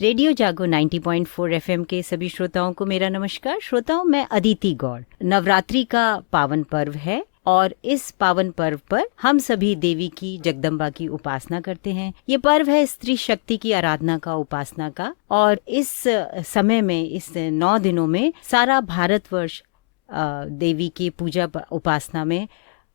Radio जागो 90.4 FM के सभी श्रोताओं को मेरा नमस्कार। श्रोताओं, मैं अदिति गौड़। नवरात्रि का पावन पर्व है और इस पावन पर्व पर हम सभी देवी की, जगदम्बा की उपासना करते हैं। ये पर्व है स्त्री शक्ति की आराधना का, उपासना का। और इस समय में, इस 9 दिनों में सारा भारतवर्ष देवी की पूजा उपासना में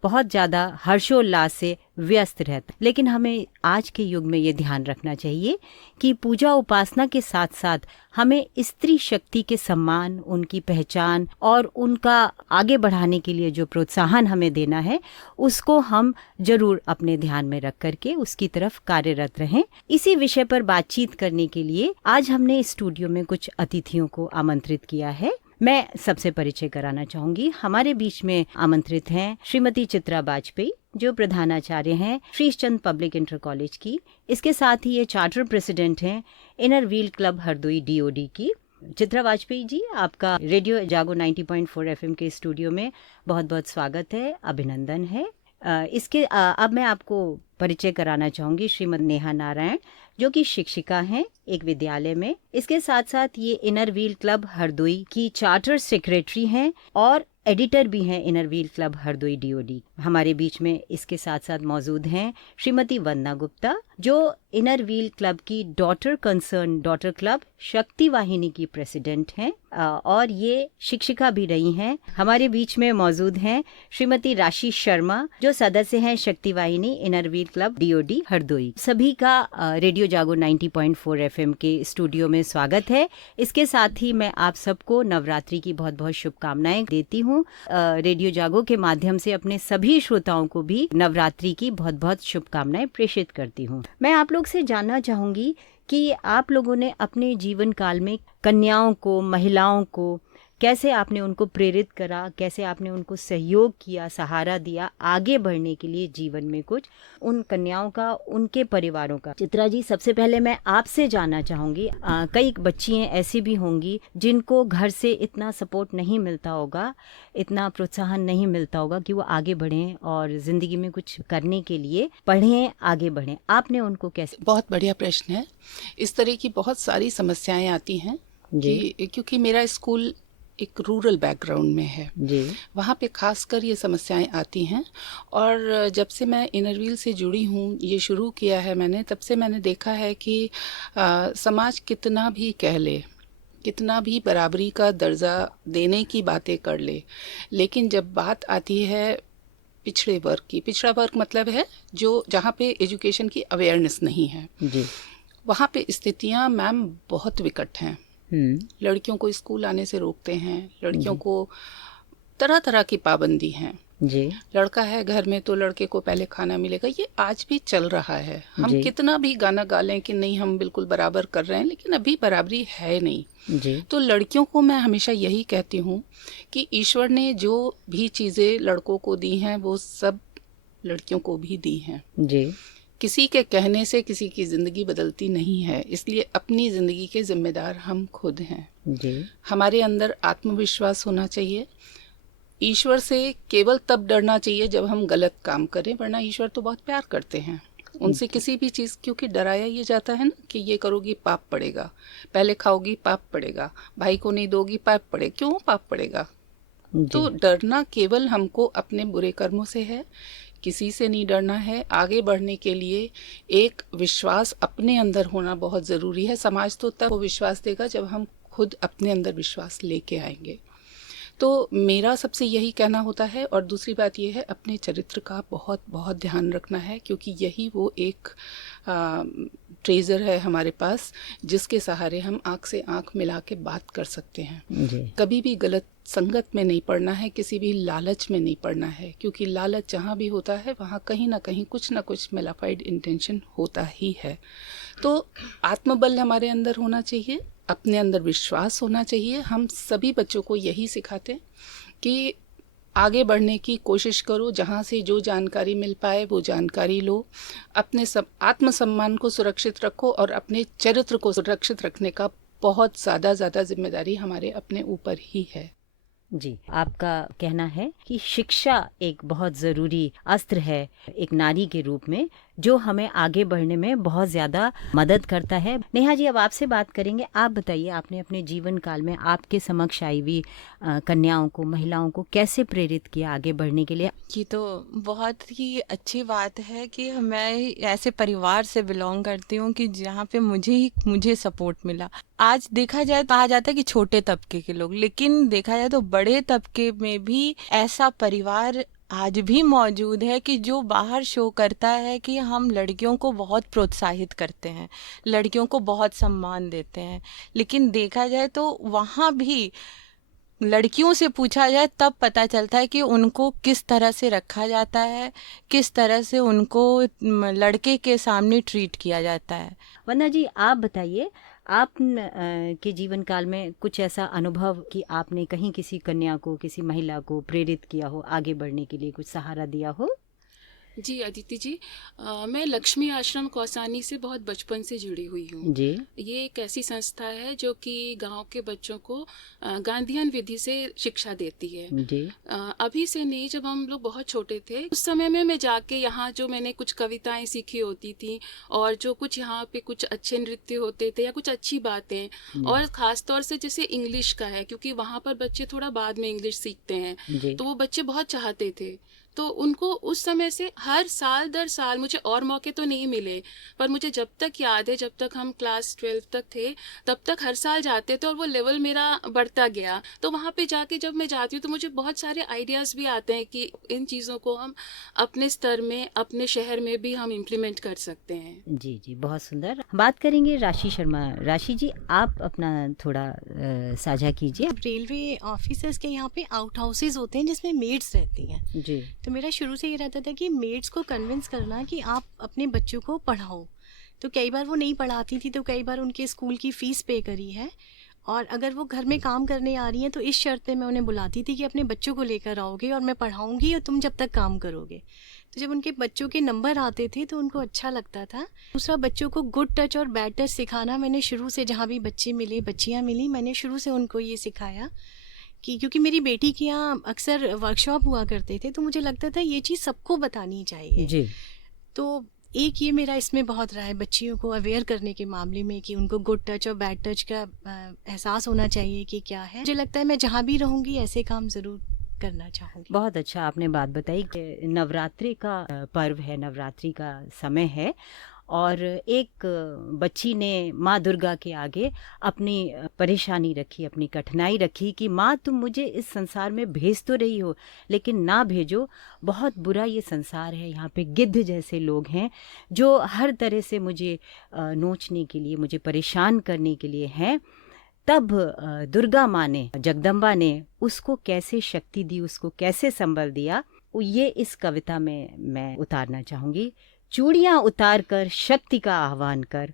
बहुत ज़्यादा हर्षोल्लास से व्यस्त रहता। लेकिन हमें आज के युग में ये ध्यान रखना चाहिए कि पूजा उपासना के साथ साथ हमें स्त्री शक्ति के सम्मान, उनकी पहचान और उनका आगे बढ़ाने के लिए जो प्रोत्साहन हमें देना है, उसको हम जरूर अपने ध्यान में रख करके उसकी तरफ कार्यरत रहें। इसी विषय पर बातचीत करने के लिए आज हमने स्टूडियो में कुछ अतिथियों को आमंत्रित किया है। मैं सबसे परिचय कराना चाहूंगी। हमारे बीच में आमंत्रित हैं श्रीमती चित्रा वाजपेयी, जो प्रधानाचार्य हैं श्रीचंद पब्लिक इंटर कॉलेज की। इसके साथ ही ये चार्टर प्रेसिडेंट हैं inner wheel club Hardoi DoD की। चित्रा वाजपेयी जी, आपका रेडियो जागो 90.4 एफएम के स्टूडियो में बहुत बहुत स्वागत है, अभिनंदन है। अब मैं आपको परिचय कराना चाहूंगी श्रीमती नेहा नारायण, जो कि शिक्षिका हैं एक विद्यालय में। इसके साथ साथ ये इनर व्हील क्लब हरदोई की चार्टर सेक्रेटरी हैं और एडिटर भी हैं inner wheel club Hardoi DoD. हमारे बीच में इसके साथ साथ मौजूद हैं श्रीमती वंदना गुप्ता, जो इनर व्हील क्लब की डॉटर क्लब शक्ति वाहिनी की प्रेसिडेंट हैं और ये शिक्षिका भी रही हैं। हमारे बीच में मौजूद हैं श्रीमती राशि शर्मा, जो सदस्य हैं शक्ति वाहिनी inner wheel club DoD Hardoi. सभी का रेडियो जागो 90.4 एफएम के स्टूडियो में स्वागत है। इसके साथ ही मैं आप सबको नवरात्रि की बहुत बहुत शुभकामनाएं देती हूँ। रेडियो जागो के माध्यम से अपने सभी श्रोताओं को भी नवरात्रि की बहुत बहुत शुभकामनाएं प्रेषित करती हूँ। मैं आप लोग से जानना चाहूंगी कि आप लोगों ने अपने जीवन काल में कन्याओं को, महिलाओं को कैसे आपने उनको प्रेरित करा, कैसे आपने उनको सहयोग किया, सहारा दिया आगे बढ़ने के लिए जीवन में, कुछ उन कन्याओं का, उनके परिवारों का। चित्रा जी, सबसे पहले मैं आपसे जानना चाहूंगी, कई बच्चियां ऐसी भी होंगी जिनको घर से इतना सपोर्ट नहीं मिलता होगा, इतना प्रोत्साहन नहीं मिलता होगा कि वो आगे बढ़ें और जिंदगी में कुछ करने के लिए पढ़ें, आगे बढ़ें। आपने उनको कैसे? बहुत बढ़िया प्रश्न है। इस तरह की बहुत सारी समस्याएं आती हैं क्योंकि मेरा स्कूल एक रूरल बैकग्राउंड में है जी। वहाँ पे खासकर ये समस्याएं आती हैं। और जब से मैं इनर व्हील से जुड़ी हूँ, ये शुरू किया है मैंने, तब से मैंने देखा है कि समाज कितना भी कह ले, कितना भी बराबरी का दर्जा देने की बातें कर ले, लेकिन जब बात आती है पिछड़े वर्ग की, पिछड़ा वर्ग मतलब है जो जहाँ पे एजुकेशन की अवेयरनेस नहीं है जी। वहाँ पे स्थितियाँ मैम बहुत विकट हैं। लड़कियों को स्कूल आने से रोकते हैं, लड़कियों को तरह तरह की पाबंदी हैं जी। लड़का है घर में तो लड़के को पहले खाना मिलेगा। ये आज भी चल रहा है। हम कितना भी गाना गा लें कि नहीं हम बिल्कुल बराबर कर रहे हैं, लेकिन अभी बराबरी है नहीं जी। तो लड़कियों को मैं हमेशा यही कहती हूँ कि ईश्वर ने जो भी चीज़ें लड़कों को दी हैं वो सब लड़कियों को भी दी हैं जी। किसी के कहने से किसी की ज़िंदगी बदलती नहीं है, इसलिए अपनी ज़िंदगी के जिम्मेदार हम खुद हैं जी। हमारे अंदर आत्मविश्वास होना चाहिए। ईश्वर से केवल तब डरना चाहिए जब हम गलत काम करें, वरना ईश्वर तो बहुत प्यार करते हैं उनसे किसी भी चीज़, क्योंकि डराया ये जाता है ना कि ये करोगी पाप पड़ेगा, पहले खाओगी पाप पड़ेगा, भाई को नहीं दोगी पाप पड़ेगा। क्यों पाप पड़ेगा? तो डरना केवल हमको अपने बुरे कर्मों से है, किसी से नहीं डरना है। आगे बढ़ने के लिए एक विश्वास अपने अंदर होना बहुत ज़रूरी है। समाज तो तब वो विश्वास देगा जब हम खुद अपने अंदर विश्वास लेके आएंगे। तो मेरा सबसे यही कहना होता है। और दूसरी बात यह है, अपने चरित्र का बहुत बहुत ध्यान रखना है, क्योंकि यही वो एक ट्रेजर है हमारे पास जिसके सहारे हम आँख से आँख मिला के बात कर सकते हैं। कभी भी गलत संगत में नहीं पड़ना है, किसी भी लालच में नहीं पड़ना है, क्योंकि लालच जहाँ भी होता है वहाँ कहीं ना कहीं कुछ ना कुछ मेलाफाइड इंटेंशन होता ही है। तो आत्मबल हमारे अंदर होना चाहिए, अपने अंदर विश्वास होना चाहिए। हम सभी बच्चों को यही सिखाते हैं कि आगे बढ़ने की कोशिश करो, जहाँ से जो जानकारी मिल पाए वो जानकारी लो, अपने आत्मसम्मान को सुरक्षित रखो और अपने चरित्र को सुरक्षित रखने का बहुत ज़्यादा जिम्मेदारी हमारे अपने ऊपर ही है जी। आपका कहना है कि शिक्षा एक बहुत ज़रूरी अस्त्र है एक नारी के रूप में, जो हमें आगे बढ़ने में बहुत ज़्यादा मदद करता है। नेहा जी, अब आपसे बात करेंगे। आप बताइए, आपने अपने जीवन काल में आपके समक्ष आई हुई कन्याओं को, महिलाओं को कैसे प्रेरित किया आगे बढ़ने के लिए? ये तो बहुत ही अच्छी बात है कि मैं ऐसे परिवार से बिलोंग करती हूँ कि जहाँ पे मुझे सपोर्ट मिला। आज देखा जाए तो कहा जाता है कि छोटे तबके के लोग, लेकिन देखा जाए तो बड़े तबके में भी ऐसा परिवार आज भी मौजूद है कि जो बाहर शो करता है कि हम लड़कियों को बहुत प्रोत्साहित करते हैं, लड़कियों को बहुत सम्मान देते हैं, लेकिन देखा जाए तो वहाँ भी लड़कियों से पूछा जाए तब पता चलता है कि उनको किस तरह से रखा जाता है, किस तरह से उनको लड़के के सामने ट्रीट किया जाता है। वंदना जी, आप बताइए, आप के जीवन काल में कुछ ऐसा अनुभव कि आपने कहीं किसी कन्या को, किसी महिला को प्रेरित किया हो आगे बढ़ने के लिए, कुछ सहारा दिया हो? जी अदिति जी, मैं लक्ष्मी आश्रम कौसानी से बहुत बचपन से जुड़ी हुई हूँ जी। ये एक ऐसी संस्था है जो कि गांव के बच्चों को गांधीयन विधि से शिक्षा देती है। जी। अभी से नहीं, जब हम लोग बहुत छोटे थे उस समय में मैं जाके यहाँ जो मैंने कुछ कविताएं सीखी होती थी और जो कुछ यहाँ पे कुछ अच्छे नृत्य होते थे या कुछ अच्छी बातें, और ख़ास तौर से जैसे इंग्लिश का है, क्योंकि वहाँ पर बच्चे थोड़ा बाद में इंग्लिश सीखते हैं, तो वो बच्चे बहुत चाहते थे। तो उनको उस समय से हर साल दर साल, मुझे और मौके तो नहीं मिले, पर मुझे जब तक याद है, जब तक हम क्लास 12 तक थे तब तक हर साल जाते थे और वो लेवल मेरा बढ़ता गया। तो वहाँ पे जाके जब मैं जाती हूँ तो मुझे बहुत सारे आइडियाज़ भी आते हैं कि इन चीज़ों को हम अपने स्तर में, अपने शहर में भी हम इम्प्लीमेंट कर सकते हैं। जी जी, बहुत सुंदर। बात करेंगे राशि शर्मा। राशि जी, आप अपना थोड़ा साझा कीजिए। रेलवे ऑफिसर्स के यहाँ पे आउट हाउसेज होते हैं जिसमें मेड्स रहती हैं जी। तो मेरा शुरू से ये रहता था कि मेड्स को कन्विंस करना कि आप अपने बच्चों को पढ़ाओ। तो कई बार वो नहीं पढ़ाती थी, तो कई बार उनके स्कूल की फ़ीस पे करी है, और अगर वो घर में काम करने आ रही हैं तो इस शर्त पे मैं उन्हें बुलाती थी कि अपने बच्चों को लेकर आओगे और मैं पढ़ाऊँगी और तुम जब तक काम करोगे। तो जब उनके बच्चों के नंबर आते थे तो उनको अच्छा लगता था। दूसरा, बच्चों को गुड टच और बैड टच सिखाना मैंने शुरू से, जहाँ भी बच्चे मिले, बच्चियाँ मिली, मैंने शुरू से उनको ये सिखाया कि क्योंकि मेरी बेटी के यहाँ अक्सर वर्कशॉप हुआ करते थे तो मुझे लगता था ये चीज़ सबको बतानी चाहिए जी। तो एक ये मेरा इसमें बहुत रहा है बच्चियों को अवेयर करने के मामले में कि उनको गुड टच और बैड टच का एहसास होना चाहिए कि क्या है। मुझे लगता है मैं जहाँ भी रहूँगी ऐसे काम ज़रूर करना चाहूँगी। बहुत अच्छा आपने बात बताई कि नवरात्रि का पर्व है, नवरात्रि का समय है, और एक बच्ची ने माँ दुर्गा के आगे अपनी परेशानी रखी, अपनी कठिनाई रखी कि माँ तुम मुझे इस संसार में भेज तो रही हो लेकिन ना भेजो, बहुत बुरा ये संसार है, यहाँ पे गिद्ध जैसे लोग हैं जो हर तरह से मुझे नोचने के लिए, मुझे परेशान करने के लिए हैं। तब दुर्गा माँ ने, जगदम्बा ने उसको कैसे शक्ति दी, उसको कैसे संबल दिया, ये इस कविता में मैं उतारना चाहूँगी। चूड़ियाँ उतार कर शक्ति का आह्वान कर,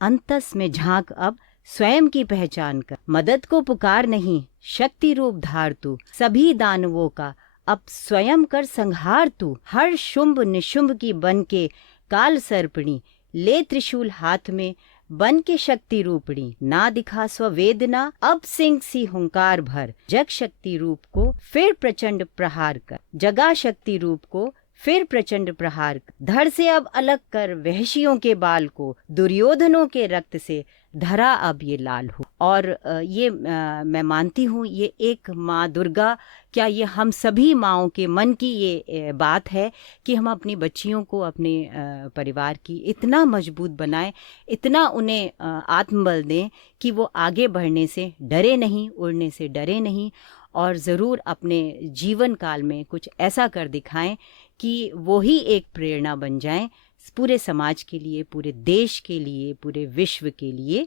अंतस में झांक अब स्वयं की पहचान कर, मदद को पुकार नहीं शक्ति रूप धार तू, सभी दानवों का अब स्वयं कर संहार तू, हर शुंभ निशुंभ की बन के काल सर्पणी, ले त्रिशूल हाथ में बन के शक्ति रूपणी, ना दिखा स्ववेदना अब सिंह सी हुंकार भर, जग शक्ति रूप को फिर प्रचंड प्रहार कर, जगा शक्ति रूप को फिर प्रचंड प्रहार, धड़ से अब अलग कर वहशियों के बाल को, दुर्योधनों के रक्त से धरा अब ये लाल हो। और ये मैं मानती हूँ ये एक माँ दुर्गा, क्या ये हम सभी माँओं के मन की ये बात है कि हम अपनी बच्चियों को, अपने परिवार की इतना मजबूत बनाएं, इतना उन्हें आत्मबल दें कि वो आगे बढ़ने से डरे नहीं, उड़ने से डरे नहीं, और ज़रूर अपने जीवन काल में कुछ ऐसा कर दिखाएं कि वो ही एक प्रेरणा बन जाएं पूरे समाज के लिए, पूरे देश के लिए, पूरे विश्व के लिए।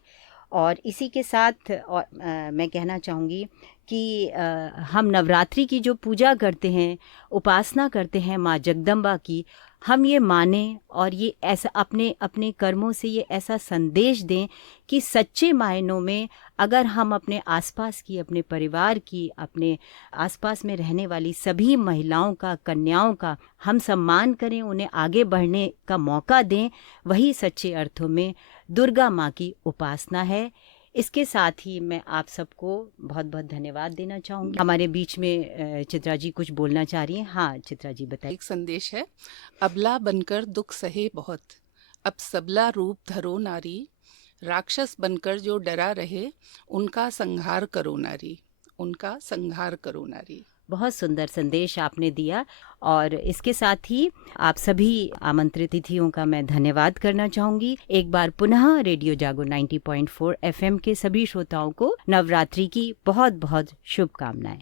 और इसी के साथ मैं कहना चाहूँगी कि हम नवरात्रि की जो पूजा करते हैं, उपासना करते हैं माँ जगदम्बा की, हम ये माने और ये ऐसा अपने अपने कर्मों से ये ऐसा संदेश दें कि सच्चे मायनों में अगर हम अपने आसपास की, अपने परिवार की, अपने आसपास में रहने वाली सभी महिलाओं का, कन्याओं का हम सम्मान करें, उन्हें आगे बढ़ने का मौका दें, वही सच्चे अर्थों में दुर्गा माँ की उपासना है। इसके साथ ही मैं आप सबको बहुत बहुत धन्यवाद देना चाहूंगी। हमारे बीच में चित्रा जी कुछ बोलना चाह रही हैं। हाँ चित्रा जी बताइए। एक संदेश है, अबला बनकर दुख सहे बहुत, अब सबला रूप धरो नारी, राक्षस बनकर जो डरा रहे, उनका संहार करो नारी, उनका संहार करो नारी। बहुत सुंदर संदेश आपने दिया और इसके साथ ही आप सभी आमंत्रित अतिथियों का मैं धन्यवाद करना चाहूंगी। एक बार पुनः रेडियो जागो 90.4 FM के सभी श्रोताओं को नवरात्रि की बहुत बहुत शुभकामनाएं।